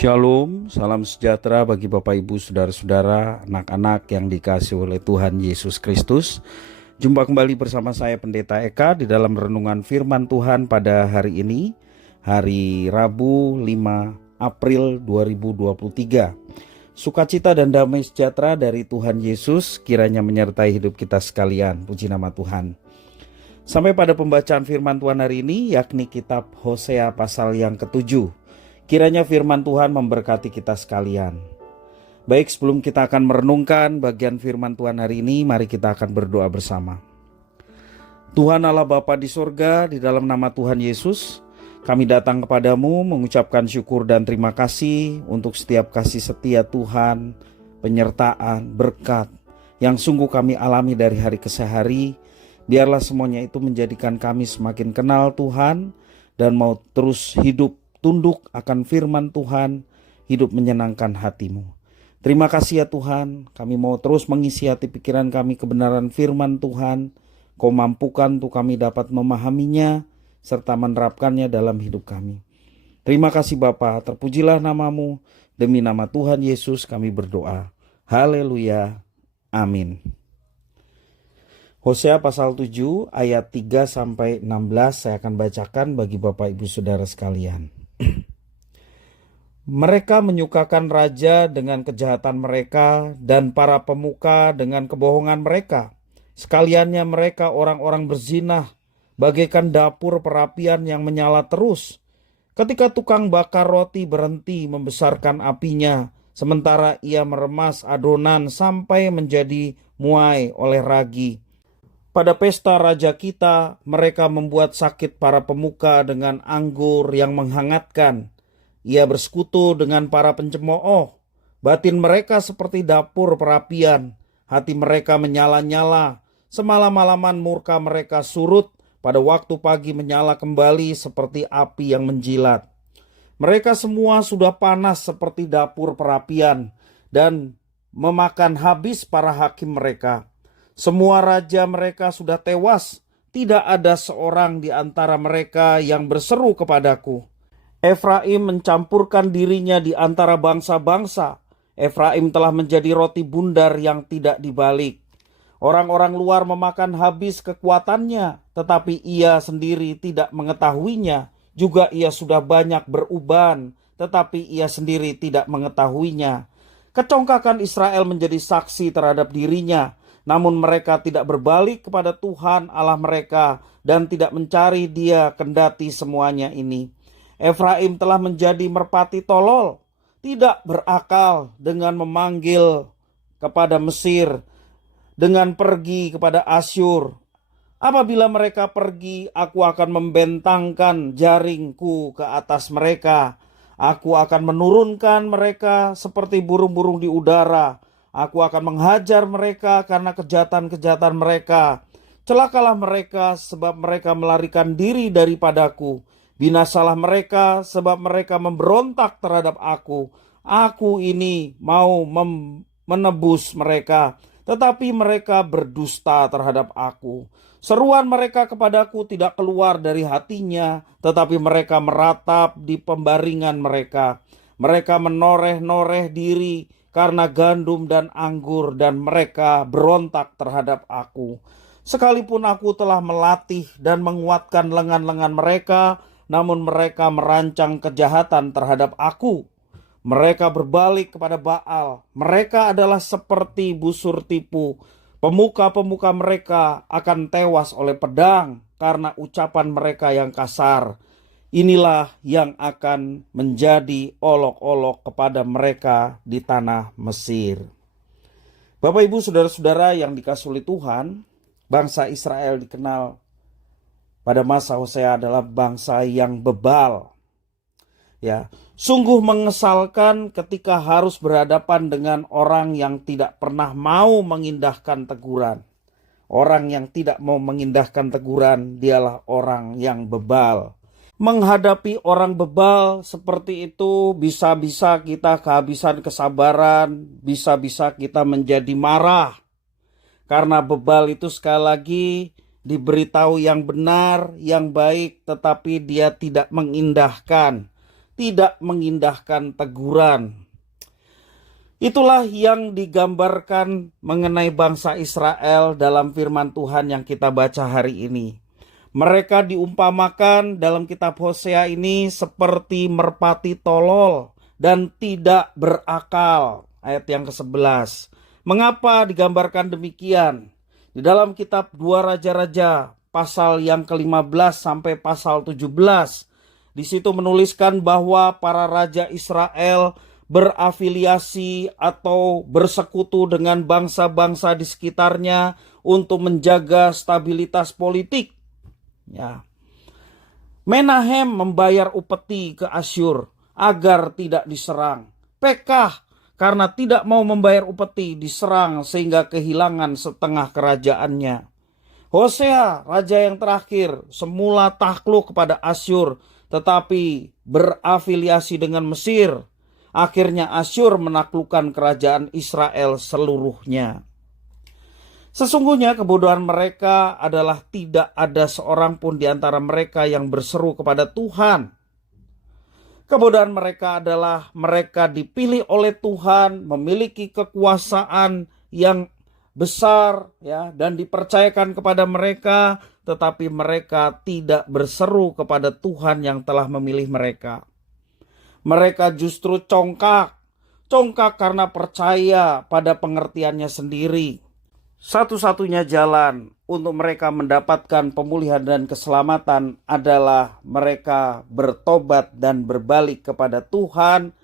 Shalom, salam sejahtera bagi Bapak Ibu Saudara-saudara, anak-anak yang dikasihi oleh Tuhan Yesus Kristus. Jumpa kembali bersama saya Pendeta Eka di dalam renungan firman Tuhan pada hari ini, hari Rabu 5 April 2023. Sukacita dan damai sejahtera dari Tuhan Yesus kiranya menyertai hidup kita sekalian. Puji nama Tuhan. Sampai pada pembacaan firman Tuhan hari ini, yakni kitab Hosea pasal yang ke-7. Kiranya firman Tuhan memberkati kita sekalian. Baik, sebelum kita akan merenungkan bagian firman Tuhan hari ini, mari kita akan berdoa bersama. Tuhan Allah Bapa di surga, di dalam nama Tuhan Yesus, kami datang kepadamu mengucapkan syukur dan terima kasih untuk setiap kasih setia Tuhan, penyertaan, berkat yang sungguh kami alami dari hari ke hari. Biarlah semuanya itu menjadikan kami semakin kenal Tuhan dan mau terus hidup tunduk akan firman Tuhan, hidup menyenangkan hatimu. Terima kasih ya Tuhan, kami mau terus mengisi hati pikiran kami kebenaran firman Tuhan. Kau mampukan untuk kami dapat memahaminya, serta menerapkannya dalam hidup kami. Terima kasih Bapa, terpujilah namamu, demi nama Tuhan Yesus kami berdoa. Haleluya, amin. Hosea pasal 7 ayat 3-16 saya akan bacakan bagi Bapak Ibu Saudara sekalian. Mereka menyukakan raja dengan kejahatan mereka dan para pemuka dengan kebohongan mereka. Sekaliannya mereka orang-orang berzinah, bagaikan dapur perapian yang menyala terus. Ketika tukang bakar roti berhenti membesarkan apinya, sementara ia meremas adonan sampai menjadi muai oleh ragi. Pada pesta raja kita, mereka membuat sakit para pemuka dengan anggur yang menghangatkan. Ia bersekutu dengan para pencemooh. Batin mereka seperti dapur perapian. Hati mereka menyala-nyala. Semalam-malaman murka mereka surut. Pada waktu pagi menyala kembali seperti api yang menjilat. Mereka semua sudah panas seperti dapur perapian dan memakan habis para hakim mereka. Semua raja mereka sudah tewas. Tidak ada seorang di antara mereka yang berseru kepadaku. Efraim mencampurkan dirinya di antara bangsa-bangsa. Efraim telah menjadi roti bundar yang tidak dibalik. Orang-orang luar memakan habis kekuatannya, tetapi ia sendiri tidak mengetahuinya. Juga ia sudah banyak beruban, tetapi ia sendiri tidak mengetahuinya. Kecongkakan Israel menjadi saksi terhadap dirinya, namun mereka tidak berbalik kepada Tuhan Allah mereka dan tidak mencari Dia kendati semuanya ini. Efraim telah menjadi merpati tolol, tidak berakal dengan memanggil kepada Mesir, dengan pergi kepada Asyur. Apabila mereka pergi, aku akan membentangkan jaringku ke atas mereka. Aku akan menurunkan mereka seperti burung-burung di udara. Aku akan menghajar mereka karena kejahatan-kejahatan mereka. Celakalah mereka sebab mereka melarikan diri daripadaku. Binasalah mereka sebab mereka memberontak terhadap aku. Aku ini mau menebus mereka, tetapi mereka berdusta terhadap aku. Seruan mereka kepadaku tidak keluar dari hatinya, tetapi mereka meratap di pembaringan mereka. Mereka menoreh-noreh diri karena gandum dan anggur, dan mereka berontak terhadap aku. Sekalipun aku telah melatih dan menguatkan lengan-lengan mereka, namun mereka merancang kejahatan terhadap aku. Mereka berbalik kepada Baal. Mereka adalah seperti busur tipu. Pemuka-pemuka mereka akan tewas oleh pedang karena ucapan mereka yang kasar. Inilah yang akan menjadi olok-olok kepada mereka di tanah Mesir. Bapak Ibu Saudara-saudara yang dikasihi oleh Tuhan, bangsa Israel dikenal pada masa Hosea adalah bangsa yang bebal. Ya, sungguh mengesalkan ketika harus berhadapan dengan orang yang tidak pernah mau mengindahkan teguran. Orang yang tidak mau mengindahkan teguran dialah orang yang bebal. Menghadapi orang bebal seperti itu bisa-bisa kita kehabisan kesabaran, bisa-bisa kita menjadi marah. Karena bebal itu sekali lagi diberitahu yang benar, yang baik, tetapi dia tidak mengindahkan. tidak mengindahkan teguran. Itulah yang digambarkan mengenai bangsa Israel dalam firman Tuhan yang kita baca hari ini. Mereka diumpamakan dalam kitab Hosea ini seperti merpati tolol dan tidak berakal. Ayat yang ke-11. Mengapa digambarkan demikian? Di dalam kitab 2 Raja-Raja pasal yang ke-15 sampai pasal 17. Di situ menuliskan bahwa para raja Israel berafiliasi atau bersekutu dengan bangsa-bangsa di sekitarnya untuk menjaga stabilitas politik. Ya. Menahem membayar upeti ke Asyur agar tidak diserang. Pekah karena tidak mau membayar upeti diserang sehingga kehilangan setengah kerajaannya. Hosea, raja yang terakhir, semula takluk kepada Asyur tetapi berafiliasi dengan Mesir. Akhirnya Asyur menaklukkan kerajaan Israel seluruhnya. Sesungguhnya kebodohan mereka adalah tidak ada seorang pun di antara mereka yang berseru kepada Tuhan. Kebodohan mereka adalah mereka dipilih oleh Tuhan, memiliki kekuasaan yang besar ya, dan dipercayakan kepada mereka, tetapi mereka tidak berseru kepada Tuhan yang telah memilih mereka. Mereka justru congkak karena percaya pada pengertiannya sendiri. Satu-satunya jalan untuk mereka mendapatkan pemulihan dan keselamatan adalah mereka bertobat dan berbalik kepada Tuhan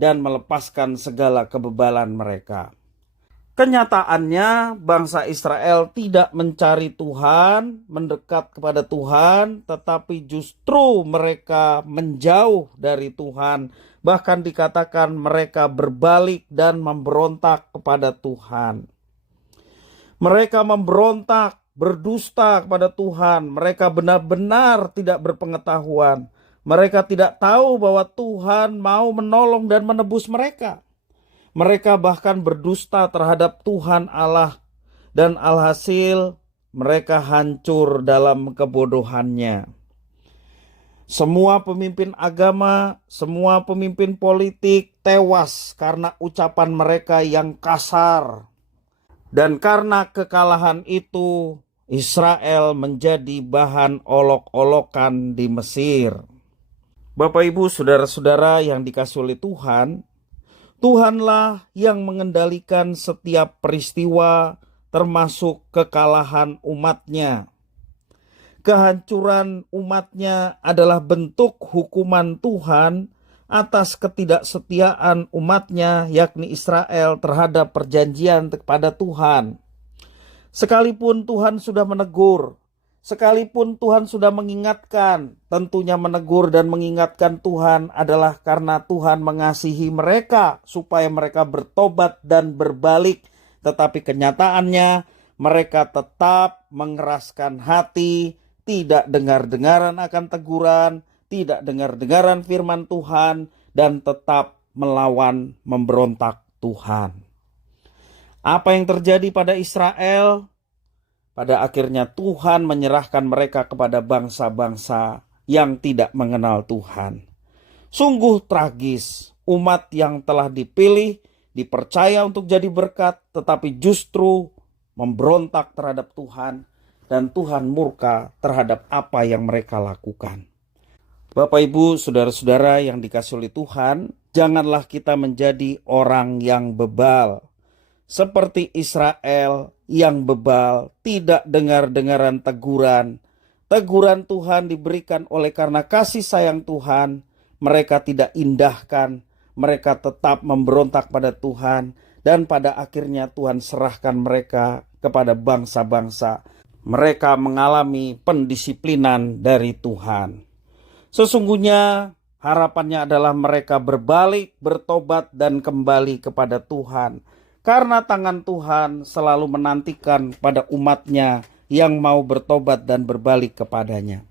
dan melepaskan segala kebebalan mereka. Kenyataannya bangsa Israel tidak mencari Tuhan, mendekat kepada Tuhan, tetapi justru mereka menjauh dari Tuhan. Bahkan dikatakan mereka berbalik dan memberontak kepada Tuhan. Mereka memberontak, berdusta kepada Tuhan. Mereka benar-benar tidak berpengetahuan. Mereka tidak tahu bahwa Tuhan mau menolong dan menebus mereka. Mereka bahkan berdusta terhadap Tuhan Allah, dan alhasil mereka hancur dalam kebodohannya. Semua pemimpin agama, semua pemimpin politik tewas karena ucapan mereka yang kasar. Dan karena kekalahan itu, Israel menjadi bahan olok-olokan di Mesir. Bapak, Ibu, saudara-saudara yang dikasihi oleh Tuhan, Tuhanlah yang mengendalikan setiap peristiwa termasuk kekalahan umatnya. Kehancuran umatnya adalah bentuk hukuman Tuhan atas ketidaksetiaan umatnya yakni Israel terhadap perjanjian kepada Tuhan. Sekalipun Tuhan sudah menegur, sekalipun Tuhan sudah mengingatkan, tentunya menegur dan mengingatkan Tuhan adalah karena Tuhan mengasihi mereka supaya mereka bertobat dan berbalik. Tetapi kenyataannya mereka tetap mengeraskan hati, tidak dengar-dengaran akan teguran, tidak dengar-dengaran firman Tuhan, dan tetap melawan, memberontak Tuhan. Apa yang terjadi pada Israel? Pada akhirnya Tuhan menyerahkan mereka kepada bangsa-bangsa yang tidak mengenal Tuhan. Sungguh tragis, umat yang telah dipilih, dipercaya untuk jadi berkat, tetapi justru memberontak terhadap Tuhan, dan Tuhan murka terhadap apa yang mereka lakukan. Bapak, Ibu, saudara-saudara yang dikasihi oleh Tuhan, janganlah kita menjadi orang yang bebal. Seperti Israel yang bebal, tidak dengar-dengaran teguran. Teguran Tuhan diberikan oleh karena kasih sayang Tuhan. Mereka tidak indahkan, mereka tetap memberontak pada Tuhan. Dan pada akhirnya Tuhan serahkan mereka kepada bangsa-bangsa. Mereka mengalami pendisiplinan dari Tuhan. Sesungguhnya harapannya adalah mereka berbalik, bertobat, dan kembali kepada Tuhan. Karena tangan Tuhan selalu menantikan pada umatnya yang mau bertobat dan berbalik kepadanya.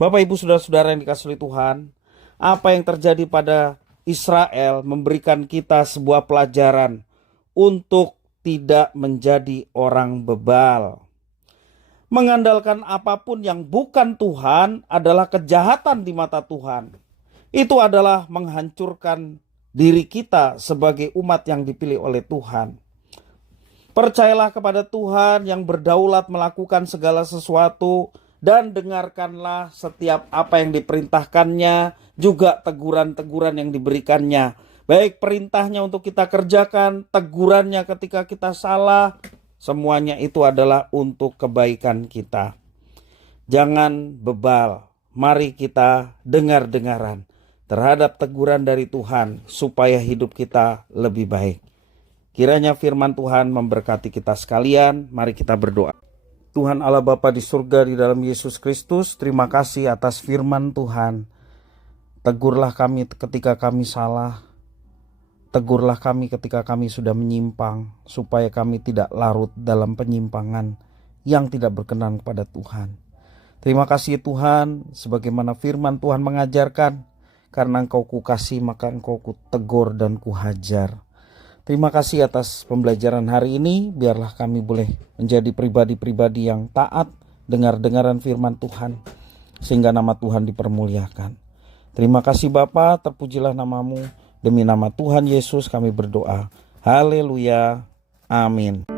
Bapak, Ibu, saudara-saudara yang dikasihi Tuhan, apa yang terjadi pada Israel memberikan kita sebuah pelajaran untuk tidak menjadi orang bebal. Mengandalkan apapun yang bukan Tuhan adalah kejahatan di mata Tuhan. Itu adalah menghancurkan diri kita sebagai umat yang dipilih oleh Tuhan. Percayalah kepada Tuhan yang berdaulat melakukan segala sesuatu, dan dengarkanlah setiap apa yang diperintahkannya, juga teguran-teguran yang diberikannya. Baik perintahnya untuk kita kerjakan, tegurannya ketika kita salah, semuanya itu adalah untuk kebaikan kita. Jangan bebal, mari kita dengar-dengaran terhadap teguran dari Tuhan supaya hidup kita lebih baik. Kiranya firman Tuhan memberkati kita sekalian. Mari kita berdoa. Tuhan Allah Bapa di surga, di dalam Yesus Kristus, terima kasih atas firman Tuhan. Tegurlah kami ketika kami salah. Tegurlah kami ketika kami sudah menyimpang, supaya kami tidak larut dalam penyimpangan yang tidak berkenan kepada Tuhan. Terima kasih Tuhan, sebagaimana firman Tuhan mengajarkan, karena Engkau kukasih maka Engkau kutegur dan kuhajar. Terima kasih atas pembelajaran hari ini. Biarlah kami boleh menjadi pribadi-pribadi yang taat, dengar-dengaran firman Tuhan, sehingga nama Tuhan dipermuliakan. Terima kasih Bapa, terpujilah namamu. Demi nama Tuhan Yesus kami berdoa. Haleluya. Amin.